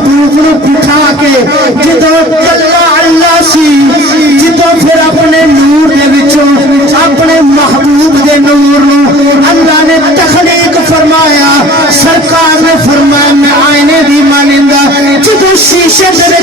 महबूब नूं बिठा के जदों कल्ला अल्लाह सी, जदों फिर अपने नूर दे विचों अपने महबूब दे नूर नूं अल्लाह ने तखलीक फरमाया। सरकार ने फरमाया मैं आईने दी मानिंदा, जदों शीशे दे